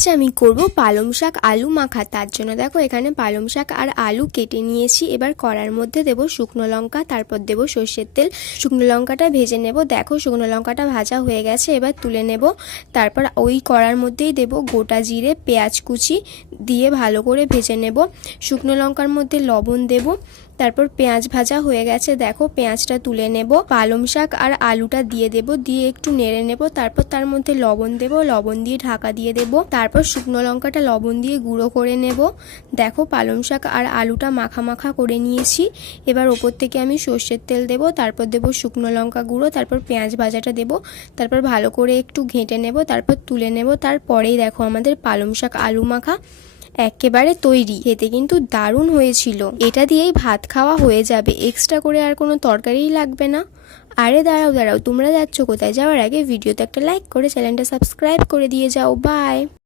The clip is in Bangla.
আজ আমি করব পালং শাক, আলু মাখা। তার জন্য দেখো এখানে পালং শাক আর আলু কেটে নিয়েছি। এবার কড়ার মধ্যে দেব শুকনো লঙ্কা, তারপর দেব সর্ষের তেল। শুকনো লঙ্কাটা ভেজে নেব। দেখো শুকনো লঙ্কাটা ভাজা হয়ে গেছে, এবার তুলে নেব। তারপর ওই কড়ার মধ্যেই দেব গোটা জিরে, পেঁয়াজ কুচি দিয়ে ভালো করে ভেজে নেব। শুকনো লঙ্কার মধ্যে লবণ দেব। তারপর পেঁয়াজ ভাজা হয়ে গেছে। দেখো পেঁয়াজটা তুলে নেব। পালং শাক আর আলুটা দিয়ে দেব। দিয়ে একটু নেড়ে নেব। তারপর তার মধ্যে লবণ দেব। লবণ দিয়ে ঢাকা দিয়ে দেব। তারপর শুকনো লঙ্কাটা লবণ দিয়ে গুঁড়ো করে নেব। দেখো পালং শাক আর আলুটা মাখা মাখা করে নিয়েছি। এবার ওপর থেকে আমি সর্ষের তেল দেব, তারপর দেব শুকনো লঙ্কা গুঁড়ো, তারপর পেঁয়াজ ভাজাটা দেব, তারপর ভালো করে একটু ঘেঁটে নেব, তারপর তুলে নেব। তারপরেই দেখো আমাদের পালং শাক আলু মাখা একেবারে তৈরি। খেতে কিন্তু দারুণ হয়েছিল। এটা দিয়েই ভাত খাওয়া হয়ে যাবে। এক্সট্রা করে আর কোনো তরকারিই লাগবে না। আরে দাঁড়াও দাঁড়াও, তোমরা যাচ্ছ কোথায়? যাওয়ার আগে ভিডিওতে একটা লাইক করে চ্যানেলটা সাবস্ক্রাইব করে দিয়ে যাও। বাই!